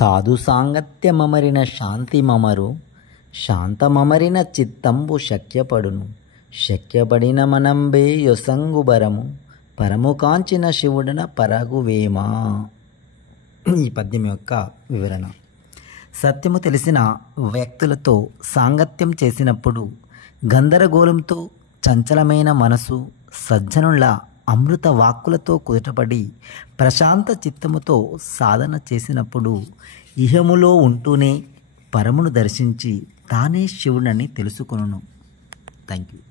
సాధు సాంగత్యమమరిన శాంతి మమరు, శాంతమమరిన చిత్తంబు శక్యపడును, శక్యపడిన మనంబే యొసంగుబరము, పరము కాంచిన శివుడన పరగువేమా. ఈ పద్యం యొక్క వివరణ. సత్యము తెలిసిన వ్యక్తులతో సాంగత్యం చేసినప్పుడు గందరగోళంతో చంచలమైన మనసు సజ్జనుల అమృత వాక్కులతో కుదుటపడి ప్రశాంత చిత్తముతో సాధన చేసినప్పుడు ఇహములో ఉంటూనే పరమును దర్శించి తానే శివుడని తెలుసుకొనును. Thank you.